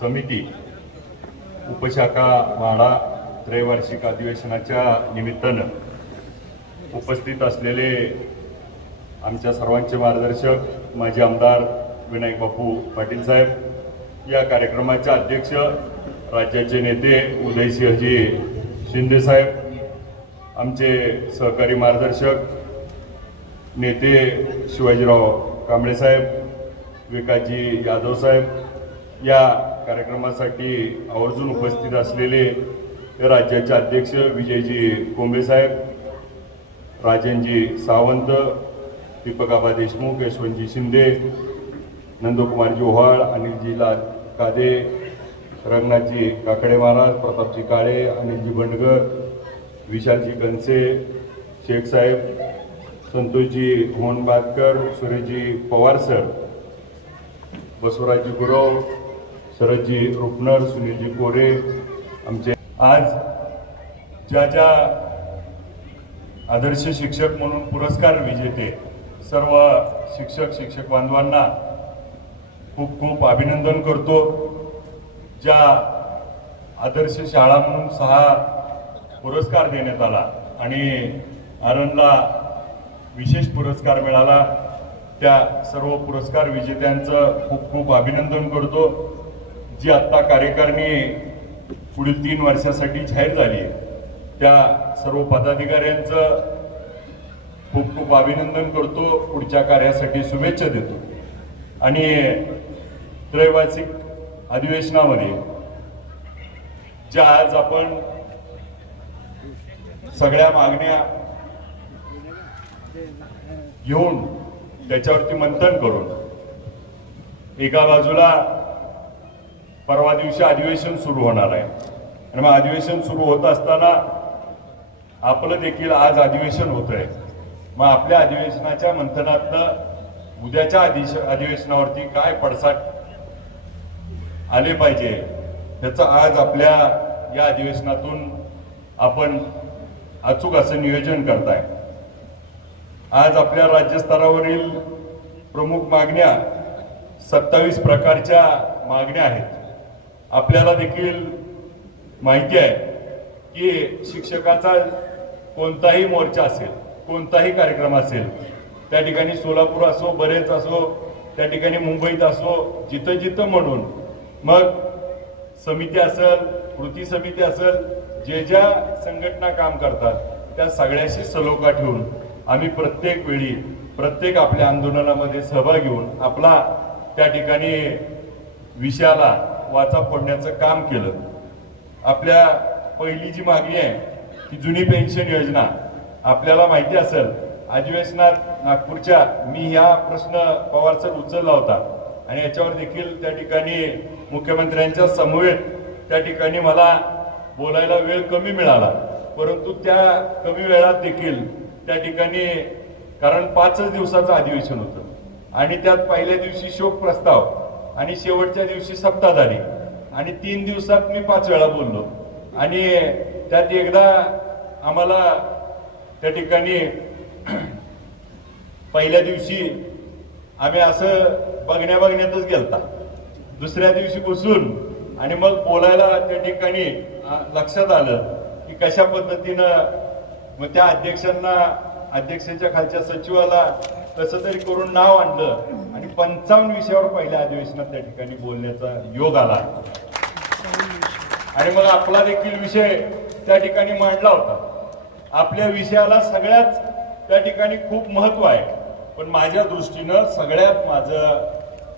समिती उपशाखा म्हाडा त्रैवार्षिक अधिवेशनाच्या निमित्तानं उपस्थित असलेले आमच्या सर्वांचे मार्गदर्शक माजी आमदार विनायक बापू पाटील साहेब या कार्यक्रमाचे अध्यक्ष राज्याचे नेते उदयसिंहजी शिंदे साहेब आमचे सहकारी मार्गदर्शक नेते शिवाजीराव कांबळे साहेब विकासजी यादव साहेब या कार्यक्रमासाठी आवर्जून उपस्थित असलेले राज्याचे अध्यक्ष विजयजी कोंबेसाहेब राजनजी सावंत दीपकाबा देशमुख यशवंतजी शिंदे नंदकुमारजी ओहाळ अनिलजी ला कादे रंगनाथजी काकडे महाराज प्रतापजी काळे अनिलजी बंडगर विशालजी कनसे शेख साहेब संतोषजी होनबादकर सुरेशजी पवार सर बसवराजजी गुरव शरदजी रुपनर सुनीलजी कोरे आमचे आज ज्या ज्या आदर्श शिक्षक म्हणून पुरस्कार विजेते सर्व शिक्षक शिक्षक बांधवांना खूप खूप अभिनंदन करतो. ज्या आदर्श शाळा म्हणून सहा पुरस्कार देण्यात आला आणि आनंदला विशेष पुरस्कार मिळाला त्या सर्व पुरस्कार विजेत्यांचं खूप खूप अभिनंदन करतो. जी आत्ता कार्यकारिणी पुढील तीन वर्षासाठी जाहीर झाली त्या सर्व पदाधिकाऱ्यांचं खूप खूप अभिनंदन करतो पुढच्या कार्यासाठी शुभेच्छा देतो. आणि त्रैवासिक अधिवेशनामध्ये ज्या आज आपण सगळ्या मागण्या घेऊन त्याच्यावरती मंथन करून एका बाजूला परवा दिवशी अधिवेशन सुरू होणार आहे. आणि मग अधिवेशन सुरू होत असताना आपलं देखील आज अधिवेशन होत आहे मग आपल्या अधिवेशनाच्या मंथनातनं उद्याच्या अधिश अधिवेशनावरती काय पडसाद आले पाहिजे त्याचं आज आपल्या या अधिवेशनातून आपण अचूक असं नियोजन करताय. आज आपल्या राज्यस्तरावरील प्रमुख मागण्या सत्तावीस प्रकारच्या मागण्या आहेत. आपल्याला देखील माहिती आहे की शिक्षकाचा कोणताही मोर्चा असेल कोणताही कार्यक्रम असेल त्या ठिकाणी सोलापूर असो बरेच असो त्या ठिकाणी मुंबईत असो जिथं जिथं म्हणून मग समिती असेल कृती समिती असेल जे ज्या संघटना काम करतात त्या सगळ्याशी सलोखा ठेवून आम्ही प्रत्येक वेळी प्रत्येक आपल्या आंदोलनामध्ये सहभाग घेऊन आपला त्या ठिकाणी विषयाला वाचा फोडण्याचं काम केलं. आपल्या पहिली जी मागणी आहे ती जुनी पेन्शन योजना. आपल्याला माहिती असेल अधिवेशनात नागपूरच्या मी ह्या प्रश्न पवार सर उचलला होता. आणि याच्यावर देखील त्या ठिकाणी मुख्यमंत्र्यांच्या समवेत त्या ठिकाणी मला बोलायला वेळ कमी मिळाला. परंतु त्या कमी वेळात देखील त्या ठिकाणी कारण पाचच दिवसाचं अधिवेशन होतं. आणि त्यात पहिल्या दिवशी शोक प्रस्ताव आणि शेवटच्या दिवशी सप्ताह झाली आणि तीन दिवसात मी पाच वेळा बोललो. आणि त्यात एकदा आम्हाला त्या ठिकाणी पहिल्या दिवशी आम्ही असं बघण्या बघण्यातच गेलता. दुसऱ्या दिवशी बसून आणि मग बोलायला त्या ठिकाणी लक्षात आलं की कशा पद्धतीनं मग त्या अध्यक्षांना अध्यक्षांच्या खालच्या सचिवाला कसं तरी करून नाव आणलं आणि पंचावन्न विषयावर पहिल्या अधिवेशनात त्या ठिकाणी बोलण्याचा योग आला. आणि मग आपला देखील विषय त्या ठिकाणी मांडला होता. आपल्या विषयाला सगळ्याच त्या ठिकाणी खूप महत्त्व आहे. पण माझ्या दृष्टीनं सगळ्यात माझं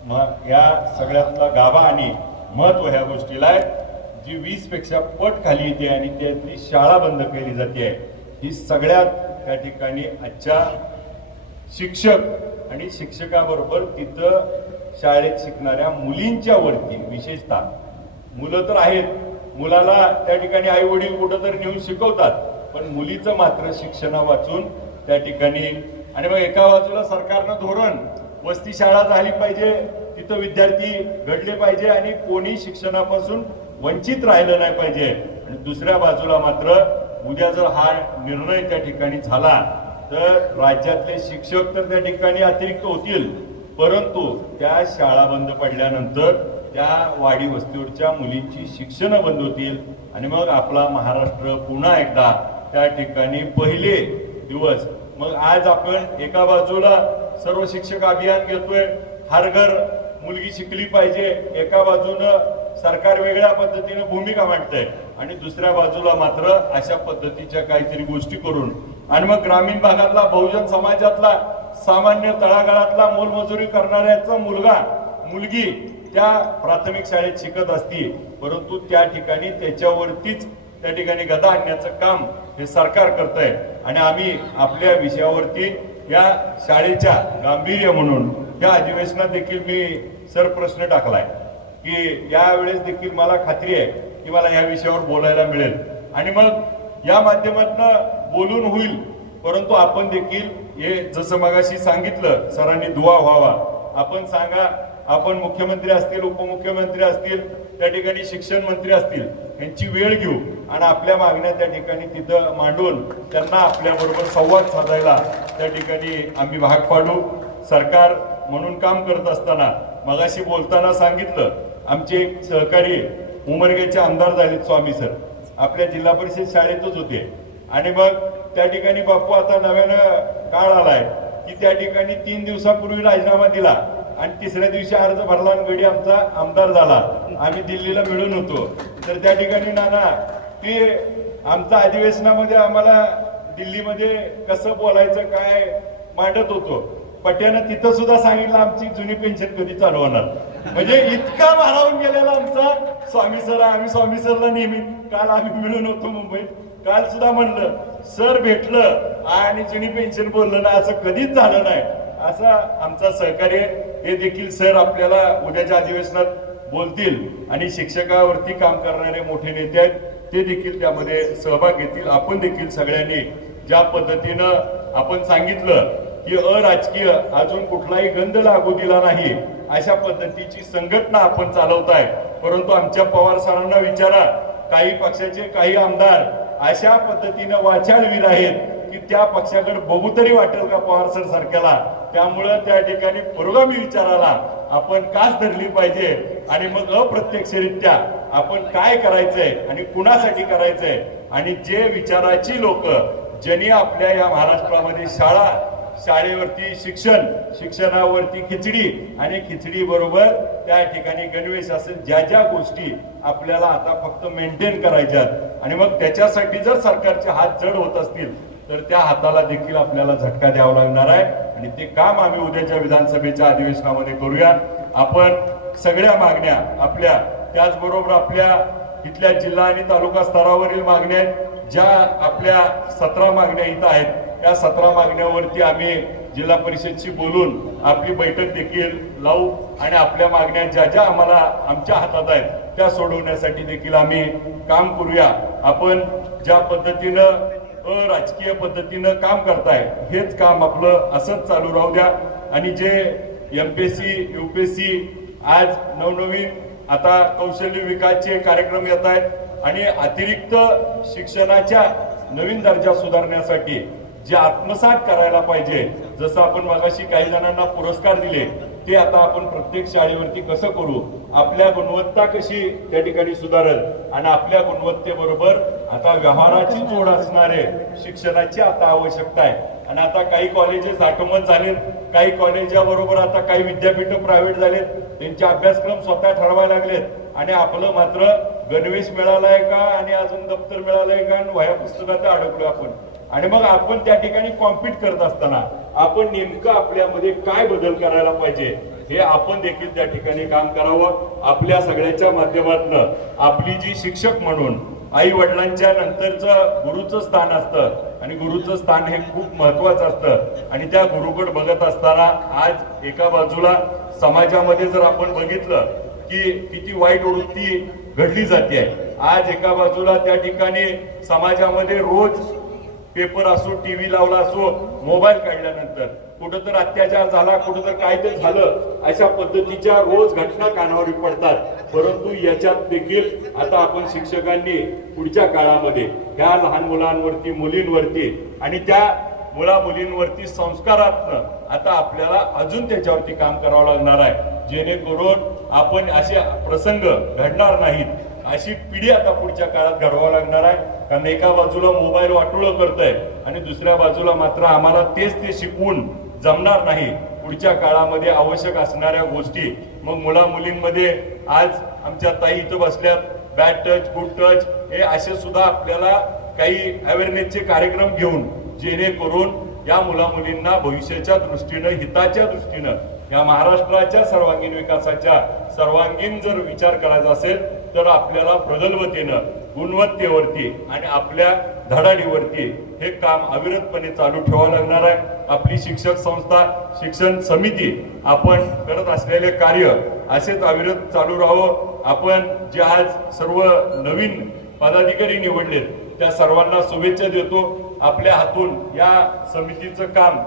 म- या सगळ्यातला गाभा आणि महत्त्व ह्या गोष्टीला आहे. जी वीसपेक्षा पट खाली येते आणि त्यातली शाळा बंद केली जाते. ही सगळ्यात त्या ठिकाणी आजच्या शिक्षक आणि शिक्षकाबरोबर तिथं शाळेत शिकणाऱ्या मुलींच्या वरती विशेषतः. मुलं तर आहेत. मुलाला त्या ठिकाणी आई वडील कुठं तर नेऊन शिकवतात पण मुलीचं मात्र शिक्षणा वाचून त्या ठिकाणी आणि मग एका बाजूला सरकारनं धोरण वस्ती शाळा झाली पाहिजे तिथं विद्यार्थी घडले पाहिजे आणि कोणी शिक्षणापासून वंचित राहिलं नाही पाहिजे. आणि दुसऱ्या बाजूला मात्र उद्या जर हा निर्णय त्या ठिकाणी झाला तर राज्यातले शिक्षक तर त्या ठिकाणी अतिरिक्त होतील. परंतु त्या शाळा बंद पडल्यानंतर त्या वाडी वस्तीवरच्या मुलींची शिक्षण बंद होतील. आणि मग आपला महाराष्ट्र पुन्हा एकदा त्या ठिकाणी पहिले दिवस. मग आज आपण एका बाजूला सर्व शिक्षक अभियान घेतोय. हर घर मुलगी शिकली पाहिजे. एका बाजूनं सरकार वेगळ्या पद्धतीने भूमिका मांडतंय. आणि दुसऱ्या बाजूला मात्र अशा पद्धतीच्या काहीतरी गोष्टी करून आणि मग ग्रामीण भागातला बहुजन समाजातला सामान्य तळागाळातला मोलमजुरी करणाऱ्याचा मुलगा मुलगी त्या प्राथमिक शाळेत शिकत असती. परंतु त्या ठिकाणी त्याच्यावरतीच त्या ठिकाणी गदा आणण्याचं काम हे सरकार करत आहे आणि आम्ही आपल्या विषयावरती या शाळेच्या गांभीर्य म्हणून या अधिवेशनात देखील मी सर प्रश्न टाकलाय की यावेळेस देखील मला खात्री आहे की मला या विषयावर बोलायला मिळेल. आणि मग या माध्यमातून बोलून होईल. परंतु आपण देखील हे जसं मगाशी सांगितलं सरांनी दुवा व्हावा. आपण सांगा आपण मुख्यमंत्री असतील उपमुख्यमंत्री असतील त्या ठिकाणी शिक्षण मंत्री असतील यांची वेळ घेऊ आणि आपल्या मागण्या त्या ठिकाणी तिथं मांडून त्यांना आपल्याबरोबर संवाद साधायला त्या ठिकाणी आम्ही भाग पाडू. सरकार म्हणून काम करत असताना मगाशी बोलताना सांगितलं आमचे एक सहकारी उमरगेचे आमदार झालेत स्वामी सर. आपल्या जिल्हा परिषद शाळेतच होते. आणि मग त्या ठिकाणी बाप्पू आता नव्यानं काळ आलाय की त्या ठिकाणी तीन दिवसापूर्वी राजीनामा दिला आणि तिसऱ्या दिवशी अर्ज भरला आणि गडी आमचा आमदार झाला. आम्ही दिल्लीला मिळून होतो. तर त्या ठिकाणी नाना की आमच्या अधिवेशनामध्ये आम्हाला दिल्लीमध्ये कसं बोलायचं काय मांडत होतो. पट्यानं तिथं सुद्धा सांगितलं आमची जुनी पेन्शन कधी चालू होणार. म्हणजे इतका भारावून गेलेला आमचा. स्वामी सर आम्ही स्वामी सरला नेहमी काल आम्ही मिळून होतो मुंबईत. काल सुद्धा म्हणलं सर भेटलं आणि जुनी पेन्शन बोललं ना असं कधीच झालं नाही. असा आमचा सहकार्य हे देखील सर आपल्याला उद्याच्या अधिवेशनात बोलतील आणि शिक्षकावरती काम करणारे मोठे नेते आहेत ते देखील त्यामध्ये सहभाग घेतील. आपण देखील सगळ्यांनी ज्या पद्धतीनं आपण सांगितलं की अराजकीय अजून कुठलाही गंध लागू दिला नाही अशा पद्धतीची संघटना आपण चालवताय. परंतु आमच्या पवार सरांना विचारा काही पक्षाचे काही आमदार अशा पद्धतीनं वाचाळवीर आहेत की त्या पक्षाकडे बघू तरी वाटेल का पवार सर सारख्याला? त्यामुळं त्या ठिकाणी पुरोगामी विचाराला आपण कास धरली पाहिजे आणि मग अप्रत्यक्षरित्या आपण काय करायचंय आणि कुणासाठी करायचंय? आणि जे विचाराची लोक ज्यांनी आपल्या या महाराष्ट्रामध्ये शाळा शाळेवरती शिक्षण शिक्षणावरती खिचडी आणि खिचडी बरोबर त्या ठिकाणी गणवेश असेल ज्या ज्या गोष्टी आपल्याला आता फक्त मेंटेन करायच्यात. आणि मग त्याच्यासाठी जर सरकारचे हात जड होत असतील तर त्या हाताला देखील आपल्याला झटका द्यावा लागणार आहे. आणि ते काम आम्ही उद्याच्या विधानसभेच्या अधिवेशनामध्ये करूया. आपण सगळ्या मागण्या आपल्या त्याचबरोबर आपल्या इथल्या जिल्हा आणि तालुका स्तरावरील मागण्या ज्या आपल्या सतरा मागण्या इथं आहेत त्या सतरा मागण्यावरती आम्ही जिल्हा परिषदशी बोलून आपली बैठक देखील लावू आणि आपल्या मागण्या ज्या ज्या आम्हाला आमच्या हातात आहेत त्या सोडवण्यासाठी देखील आम्ही काम करूया. आपण ज्या पद्धतीनं अराजकीय पद्धतीनं काम करताय हेच काम आपलं असंच चालू राहू द्या. आणि जे M P S C U P S C नवनवीन आता कौशल्य विकासचे कार्यक्रम येत आहेत आणि अतिरिक्त शिक्षणाच्या नवीन दर्जा सुधारण्यासाठी जे आत्मसात करायला पाहिजे जसं आपण मगाशी काही जणांना पुरस्कार दिले ते आता आपण प्रत्येक शाळेवरती कसं करू? आपल्या गुणवत्ता कशी त्या ठिकाणी सुधारल? आणि आपल्या गुणवत्तेबरोबर आता व्यवहाराची जोड असणारे शिक्षणाची आता आवश्यकता आहे. आणि आता काही कॉलेजेस आटोमत झालेत काही कॉलेजाबरोबर आता काही विद्यापीठ प्रायव्हेट झालेत त्यांचे अभ्यासक्रम स्वतः ठरवायला लागलेत. आणि आपलं मात्र गणवेश मिळालाय का आणि अजून दप्तर मिळालंय का आणि वह्या पुस्तकात अडकलो आपण. आणि मग आपण त्या ठिकाणी कॉम्पिट करत असताना आपण नेमकं आपल्यामध्ये काय बदल करायला पाहिजे हे आपण देखील त्या ठिकाणी काम करावं. आपल्या सगळ्याच्या माध्यमातून आपली जी शिक्षक म्हणून आई वडिलांच्या नंतरचं गुरुचं स्थान असतं आणि गुरुचं स्थान हे खूप महत्वाचं असतं. आणि त्या गुरुकड बघत असताना आज एका बाजूला समाजामध्ये जर आपण बघितलं की किती वाईट वृत्ती घडली जाते. आज एका बाजूला त्या ठिकाणी समाजामध्ये रोज पेपर असो टीव्ही लावला असो मोबाईल काढल्यानंतर कुठं तर अत्याचार झाला कुठं तर काय ते झालं अशा पद्धतीच्या रोज घटना कानावर पडतात. परंतु याच्यात देखील आता आपण शिक्षकांनी पुढच्या काळामध्ये ह्या लहान मुलांवरती मुलींवरती आणि त्या मुला मुलींवरती संस्कारातनं आता आपल्याला अजून त्याच्यावरती काम करावं लागणार आहे. जेणेकरून आपण असे प्रसंग घडणार नाहीत. अशी पिढी आता पुढच्या काळात घडवावं लागणार आहे. कारण एका बाजूला मोबाईल वाटोळं करतंय आणि दुसऱ्या बाजूला मात्र आम्हाला तेच ते शिकवून जमणार नाही. पुढच्या काळामध्ये आवश्यक असणाऱ्या गोष्टी. मग मुला मुलींमध्ये आज आमच्या ताई इथं बसल्यात. बॅट टच गुड टच हे असे सुद्धा आपल्याला काही अवेअरनेसचे कार्यक्रम घेऊन जेणेकरून या मुला मुलींना भविष्याच्या दृष्टीनं हिताच्या दृष्टीनं या महाराष्ट्राच्या सर्वांगीण विकासाच्या सर्वांगीण जर विचार करायचा असेल तर आपल्याला प्रगल्भतेनं गुणवत्तेवरती आणि आपल्या धडाडीवरती हे काम अविरतपणे चालू ठेवावं लागणार आहे. आपली शिक्षक संस्था शिक्षण समिती आपण करत असलेले कार्य असेच अविरत चालू राहावं. आपण जे आज सर्व नवीन पदाधिकारी निवडलेत त्या सर्वांना शुभेच्छा देतो. आपल्या हातून या समितीचं काम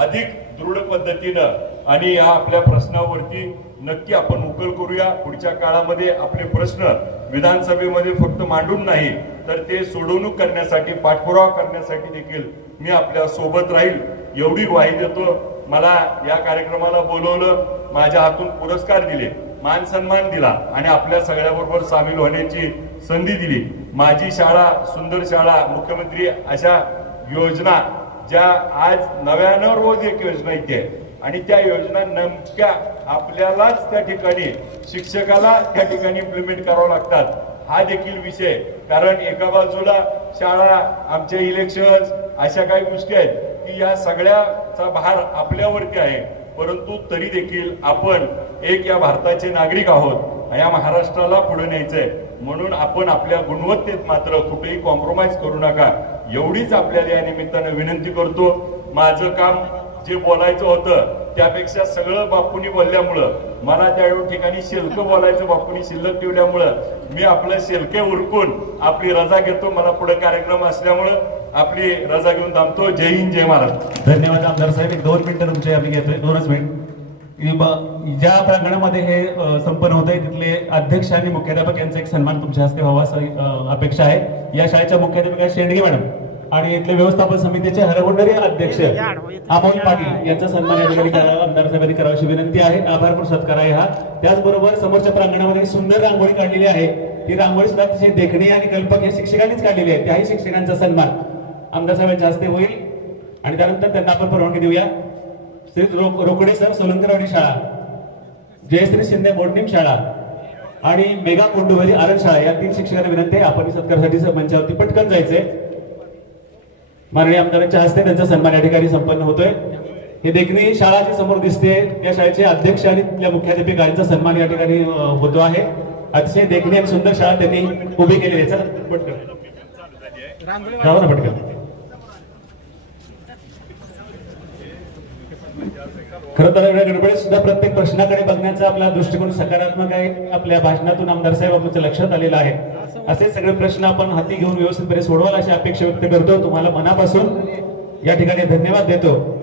अधिक दृढ पद्धतीनं आणि या आपल्या प्रश्नावरती नक्की आपण उकल करूया. पुढच्या काळामध्ये आपले प्रश्न विधानसभेमध्ये फक्त मांडून नाही तर ते सोडवणूक करण्यासाठी पाठपुरावा करण्यासाठी देखील मी आपल्यासोबत राहील. एवढी ग्वाही देतो. मला या कार्यक्रमाला बोलवलं माझ्या हातून पुरस्कार दिले मान सन्मान दिला आणि आपल्या सगळ्याबरोबर सामील होण्याची संधी दिली. माझी शाळा सुंदर शाळा मुख्यमंत्री अशा योजना ज्या आज नव्यानं रोज एक योजना येते आणि त्या योजना नेमक्या आपल्यालाच त्या ठिकाणी शिक्षकाला त्या ठिकाणी इम्प्लिमेंट करावं लागतात. हा देखील विषय कारण एका बाजूला शाळा आमचे इलेक्शन अशा काही गोष्टी आहेत की या सगळ्याचा भार आपल्यावरती आहे. परंतु तरी देखील आपण एक या भारताचे नागरिक आहोत या महाराष्ट्राला पुढे न्यायचंय. म्हणून आपण आपल्या गुणवत्तेत मात्र कुठेही कॉम्प्रोमाइज करू नका. एवढीच आपल्याला या निमित्तानं विनंती करतो. माझं काम जे बोलायचं होतं त्यापेक्षा सगळं बापूंनी बोलल्यामुळं मला त्या ठिकाणी शेल्क बोलायचं बापूंनी शिल्लक ठेवल्यामुळं मी आपलं शिल्के उरकून आपली रजा घेतो. मला पुढे कार्यक्रम असल्यामुळं आपली रजा घेऊन थांबतो. जय हिंद जय महाराज धन्यवाद आमदार साहेब. एक दोन मिनिटं तुमचे आम्ही घेतोय. दोनच मिनिट. ज्या प्रांगणामध्ये हे संपन्न होत आहे तिथले अध्यक्ष आणि मुख्याध्यापक यांचा एक सन्मान तुमच्या हस्ते व्हावा असं अपेक्षा आहे. या शाळेच्या मुख्याध्यापिका शेंडगे मॅडम. आणि इथले व्यवस्थापन समितीचे हरगुंडरी अध्यक्ष अमोल पाटील यांचा सन्मान या ठिकाणी करावा. आमदार साहेबांनी करावा अशी विनंती आहे. आभार सत्कार आहे हा. त्याचबरोबर समोरच्या प्रांगणामध्ये सुंदर रांगोळी काढलेली आहे. ती रांगोळी सुद्धा अतिशय देखणी आणि कल्पक या शिक्षकांनीच काढलेली आहे. त्याही शिक्षकांचा सन्मान आमदार साहेबांच्या हस्ते होईल. आणि त्यानंतर त्यांना आपण परवानगी देऊया. श्री रोकडे सर सोलंकरवाडी शाळा जयश्री शिंदे बोर्डिंग शाळा आणि मेगा कोंडुवली आरण शाळा. या तीन शिक्षकांना विनंती आहे. आपण सत्कारासाठी मंचावरती पटकन जायचंय. माननीय आमदारांच्या हस्ते त्यांचा सन्मान या ठिकाणी संपन्न होतोय. हे देखणी शाळा जी समोर दिसते. त्या शाळेचे अध्यक्ष आणि तिथल्या मुख्याध्यापिकांचा सन्मान या ठिकाणी होतो आहे. अतिशय देखणी आणि सुंदर शाळा त्यांनी उभी केलेली आहे. चला पटकन. जाऊ ना पटकन. खरं तर एवढ्या गडबडीत सुद्धा प्रत्येक प्रश्नाकडे बघण्याचा आपला दृष्टिकोन सकारात्मक आहे. आपल्या भाषणातून आमदार साहेब लक्षात आलेला आहे. असे सगळे प्रश्न आपण हाती घेऊन व्यवस्थितपणे सोडवाल अशी अपेक्षा व्यक्त करतो. तुम्हाला मनापासून या ठिकाणी धन्यवाद देतो.